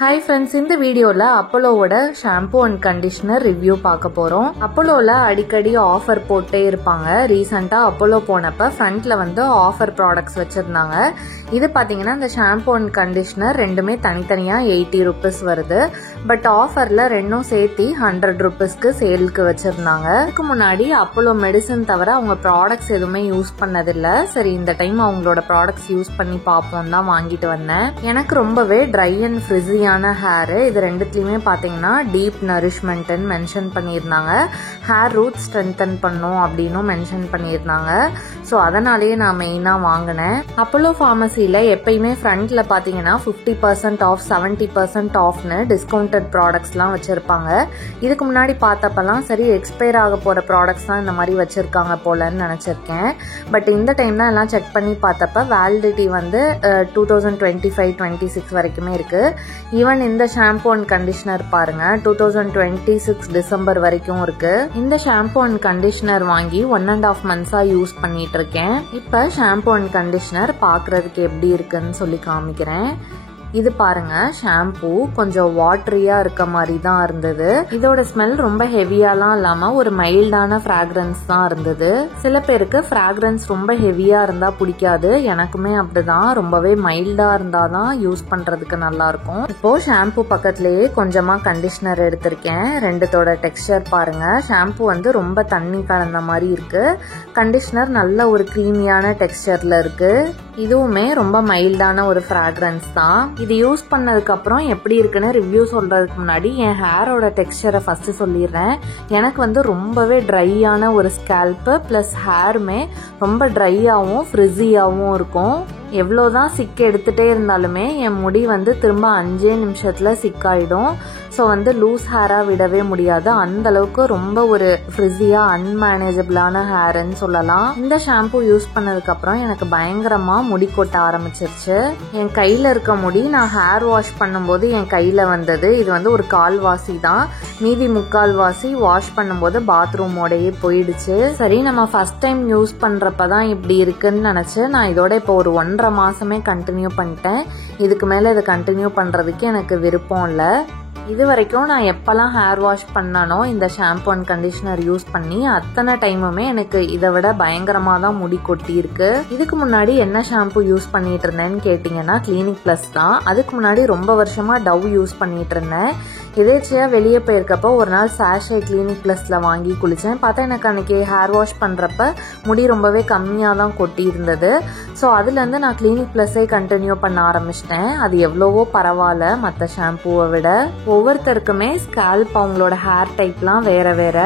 Hi friends, இந்த வீடியோல அப்போலோவோட shampoo and conditioner review பார்க்க போறோம். அப்போலோல அடிக்கடி ஆஃபர் போட்டே இருப்பாங்க. ரீசெண்டா அப்போலோ போனப்ப ஃப்ரண்ட்ல வந்து ஆஃபர் ப்ராடக்ட்ஸ் வச்சிருந்தாங்க. இது பாத்தீங்கன்னா இந்த ஷாம்பு அண்ட் கண்டிஷனர் ரெண்டுமே தனித்தனியா 80 rupees வருது. பட் ஆஃபர்ல ரெண்டும் சேர்த்து 100 rupeesக்கு சேலுக்கு வச்சிருந்தாங்க. இதுக்கு முன்னாடி அப்போலோ மெடிசன் தவிர அவங்க ப்ராடக்ட்ஸ் எதுவுமே யூஸ் பண்ணதில்ல. சரி இந்த டைம் அவங்களோட ப்ராடக்ட்ஸ் யூஸ் பண்ணி பார்ப்போம் தான் வாங்கிட்டு வந்தேன். எனக்கு ரொம்பவே ட்ரை அண்ட் ஃப்ரிஸி ஹேர் இது ரெண்டுத்துலயுமே பாத்தீங்கன்னா டீப் நரிஷ்மெண்ட் மென்ஷன் பண்ணியிருந்தாங்க. ஹேர் ரூட் ஸ்ட்ரென்தன் பண்ணும் அப்படின்னு மென்ஷன் பண்ணியிருந்தாங்க. ஸோ அதனாலேயே நான் மெயினா வாங்கினேன். அப்போலோ ஃபார்மசியில எப்பயுமே ஃப்ரண்ட்ல பாத்தீங்கன்னா 50% ஆஃப் 70% ஆஃப்னு டிஸ்கவுண்டட் ப்ராடக்ட்ஸ்லாம் வச்சிருப்பாங்க. இதுக்கு முன்னாடி பார்த்தப்பெல்லாம் சரி எக்ஸ்பயர் ஆக போற ப்ராடக்ட்ஸ் தான் இந்த மாதிரி வச்சிருக்காங்க போலன்னு நினைச்சிருக்கேன். பட் இந்த டைம் தான் எல்லாம் செக் பண்ணி பார்த்தப்ப வேலிடிட்டி வந்து 2025-26 வரைக்குமே இருக்கு. ஈவன் இந்த ஷாம்பு அண்ட் கண்டிஷனர் பாருங்க 2026 டிசம்பர் வரைக்கும் இருக்கு. இந்த ஷாம்பு அண்ட் கண்டிஷனர் வாங்கி 1.5 months யூஸ் பண்ணிட்டு இருக்கேன். இப்ப ஷாம்பு அண்ட் கண்டிஷனர் பாக்குறதுக்கு எப்படி இருக்குன்னு சொல்லி காமிக்கிறேன். இது பாருங்க ஷாம்பு கொஞ்சம் வாட்டரியா இருக்க மாதிரி தான் இருந்தது. இதோட ஸ்மெல் ரொம்ப ஹெவியாலாம் இல்லாம ஒரு மைல்டான ஃப்ராக்ரன்ஸ் தான் இருந்தது. சில பேருக்கு ஃப்ராக்ரன்ஸ் ரொம்ப ஹெவியா இருந்தா பிடிக்காது. எனக்குமே அப்படிதான், ரொம்பவே மைல்டா இருந்தாதான் யூஸ் பண்றதுக்கு நல்லா இருக்கும். இப்போ ஷாம்பு பக்கத்திலேயே கொஞ்சமா கண்டிஷனர் எடுத்திருக்கேன். ரெண்டுத்தோட டெக்ஸ்சர் பாருங்க. ஷாம்பு வந்து ரொம்ப தண்ணி கலந்த மாதிரி இருக்கு. கண்டிஷனர் நல்ல ஒரு கிரீமியான டெக்ஸ்சர்ல இருக்கு. இதுவுமே ரொம்ப மைல்டான ஒரு ஃப்ராக்ரன்ஸ் தான். இது யூஸ் பண்ணதுக்கு அப்புறம் எப்படி இருக்குன்னு ரிவ்யூ சொல்றதுக்கு முன்னாடி என் ஹேரோட டெக்ஸ்சரை ஃபர்ஸ்ட் சொல்லிடுறேன். எனக்கு வந்து ரொம்பவே ட்ரையான ஒரு ஸ்கேல்ப் பிளஸ் ஹேருமே ரொம்ப ட்ரையாகவும் ஃப்ரிஸியாகவும் இருக்கும். எவ்வளோதான் சிக் எடுத்துட்டே இருந்தாலுமே என் முடி வந்து திரும்ப 5 நிமிஷத்துல சிக்காயிடும். ஸோ வந்து லூஸ் ஹேரா விடவே முடியாது. அந்த அளவுக்கு ரொம்ப ஒரு ஃப்ரிஸியா அன்மேனேஜபிளான ஹேர்ன்னு சொல்லலாம். இந்த ஷாம்பு யூஸ் பண்ணதுக்கு அப்புறம் எனக்கு பயங்கரமா முடி கொட்ட ஆரம்பிச்சிருச்சு. என் கையில இருக்க முடி நான் ஹேர் வாஷ் பண்ணும்போது என் கையில வந்தது. இது வந்து ஒரு கால்வாசி தான், மீதி முக்கால்வாசி வாஷ் பண்ணும்போது பாத்ரூமோடயே போயிடுச்சு. சரி நம்ம ஃபர்ஸ்ட் டைம் யூஸ் பண்றப்பதான் இப்படி இருக்குன்னு நினைச்சு நான் இதோட இப்போ ஒரு 1.5 மாசமே கண்டினியூ பண்ணிட்டேன். இதுக்கு மேல இதை கண்டினியூ பண்றதுக்கு எனக்கு விருப்பம் இல்லை. இது வரைக்கும் நான் எப்பெல்லாம் ஹேர் வாஷ் பண்ணானோ இந்த ஷாம்பு அண்ட் கண்டிஷனர் யூஸ் பண்ணி அத்தனை டைமுமே எனக்கு இதை விட பயங்கரமா தான் முடி கொட்டி இருக்கு. இதுக்கு முன்னாடி என்ன ஷாம்பு யூஸ் பண்ணிட்டு இருந்தேன்னு கேட்டீங்கன்னா கிளினிக் பிளஸ் தான். அதுக்கு முன்னாடி ரொம்ப வருஷமா டவ் யூஸ் பண்ணிட்டு இருந்தேன். எதேச்சியா வெளியே போயிருக்கப்போ ஒரு நாள் சாஷே கிளினிக் பிளஸ்ல வாங்கி குளிச்சேன். பார்த்தா எனக்கு அன்னைக்கு ஹேர் வாஷ் பண்றப்ப முடி ரொம்பவே கம்மியா தான் கொட்டி இருந்தது. ஸோ அதுல இருந்து நான் கிளினிக் பிளஸே கண்டினியூ பண்ண ஆரம்பிச்சிட்டேன். அது எவ்வளவோ பரவாயில்ல மற்ற ஷாம்புவை விட. ஒவ்வொருத்தருக்குமே ஸ்கேல்ப் அவங்களோட ஹேர் டைப்லாம் வேற வேற.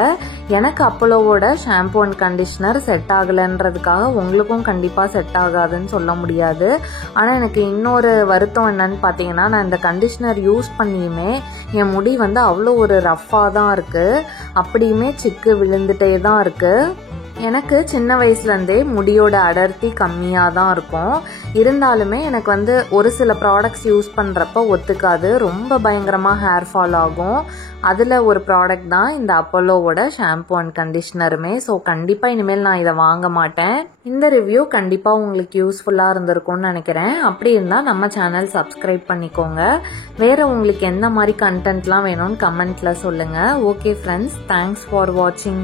எனக்கு அப்போலோவோட ஷாம்பு அண்ட் கண்டிஷனர் செட் ஆகலைன்றதுக்காக உங்களுக்கும் கண்டிப்பா செட் ஆகாதுன்னு சொல்ல முடியாது. ஆனா எனக்கு இன்னொரு வருத்தம் என்னன்னு பாத்தீங்கன்னா நான் இந்த கண்டிஷனர் யூஸ் பண்ணியுமே என் முடி வந்து அவ்வளோ ஒரு ரஃபா தான் இருக்கு. அப்படியுமே சிக்கு விழுந்துட்டே தான் இருக்கு. எனக்கு சின்ன வயசுலேருந்தே முடியோட அடர்த்தி கம்மியாக தான் இருக்கும். இருந்தாலுமே எனக்கு வந்து ஒரு சில ப்ராடக்ட்ஸ் யூஸ் பண்ணுறப்ப ஒத்துக்காது. ரொம்ப பயங்கரமாக ஹேர் ஃபால் ஆகும். அதில் ஒரு ப்ராடக்ட் தான் இந்த அப்போலோவோட ஷாம்பு அண்ட் கண்டிஷனருமே. ஸோ கண்டிப்பாக இனிமேல் நான் இதை வாங்க மாட்டேன். இந்த ரிவ்யூ கண்டிப்பாக உங்களுக்கு யூஸ்ஃபுல்லாக இருந்திருக்கும்னு நினைக்கிறேன். அப்படி இருந்தால் நம்ம சேனல் சப்ஸ்கிரைப் பண்ணிக்கோங்க. வேறு உங்களுக்கு எந்த மாதிரி கண்டென்ட்லாம் வேணும்னு கமெண்ட்டில் சொல்லுங்கள். ஓகே ஃப்ரெண்ட்ஸ், தேங்க்ஸ் ஃபார் வாட்சிங்.